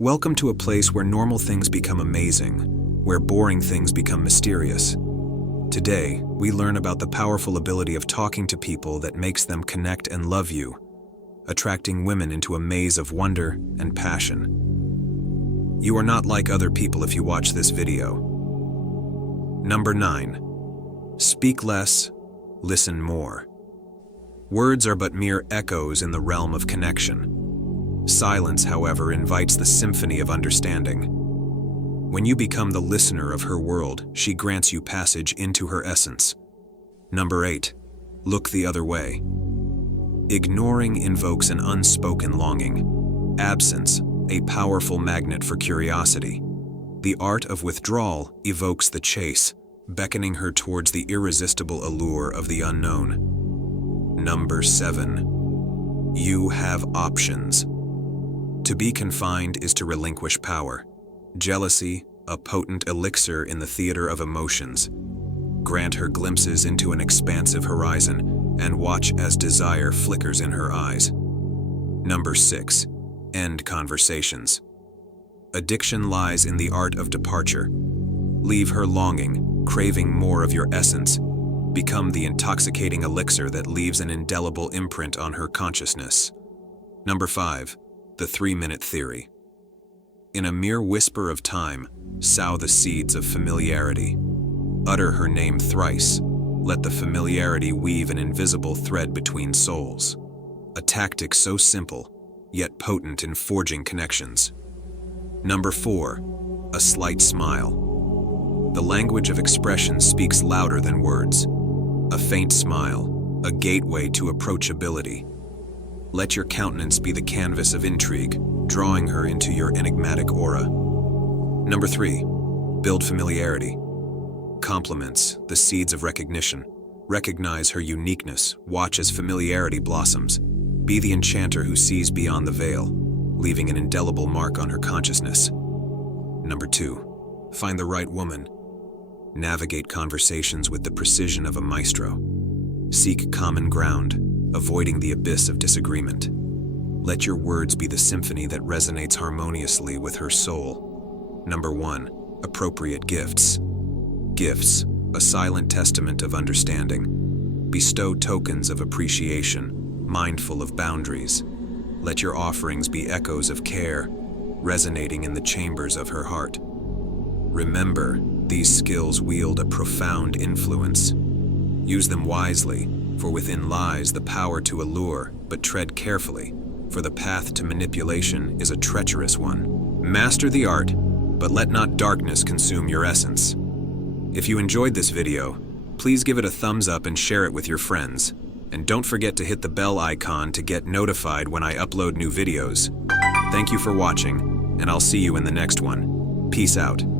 Welcome to a place where normal things become amazing, where boring things become mysterious. Today, we learn about the powerful ability of talking to people that makes them connect and love you, attracting women into a maze of wonder and passion. You are not like other people if you watch this video. Number 9. Speak less, listen more. Words are but mere echoes in the realm of connection. Silence, however, invites the symphony of understanding. When you become the listener of her world, she grants you passage into her essence. Number 8. Look the other way. Ignoring invokes an unspoken longing. Absence, a powerful magnet for curiosity. The art of withdrawal evokes the chase, beckoning her towards the irresistible allure of the unknown. Number 7. You have options. To be confined is to relinquish power. Jealousy, a potent elixir in the theater of emotions. Grant her glimpses into an expansive horizon and watch as desire flickers in her eyes. Number 6. End conversations. Addiction lies in the art of departure. Leave her longing, craving more of your essence. Become the intoxicating elixir that leaves an indelible imprint on her consciousness. Number 5. The 3-minute theory. In a mere whisper of time, sow the seeds of familiarity. Utter her name thrice. Let the familiarity weave an invisible thread between souls. A tactic so simple, yet potent in forging connections. Number 4. A slight smile. The language of expression speaks louder than words. A faint smile, a gateway to approachability. Let your countenance be the canvas of intrigue, drawing her into your enigmatic aura. Number 3. Build familiarity. Compliments, the seeds of recognition. Recognize her uniqueness, watch as familiarity blossoms. Be the enchanter who sees beyond the veil, leaving an indelible mark on her consciousness. Number 2. Find the right woman. Navigate conversations with the precision of a maestro. Seek common ground, avoiding the abyss of disagreement. Let your words be the symphony that resonates harmoniously with her soul. Number 1. Appropriate gifts. Gifts, a silent testament of understanding. Bestow tokens of appreciation, mindful of boundaries. Let your offerings be echoes of care, resonating in the chambers of her heart. Remember, these skills wield a profound influence. Use them wisely, for within lies the power to allure, but tread carefully, for the path to manipulation is a treacherous one. Master the art, but let not darkness consume your essence. If you enjoyed this video, please give it a thumbs up and share it with your friends. And don't forget to hit the bell icon to get notified when I upload new videos. Thank you for watching, and I'll see you in the next one. Peace out.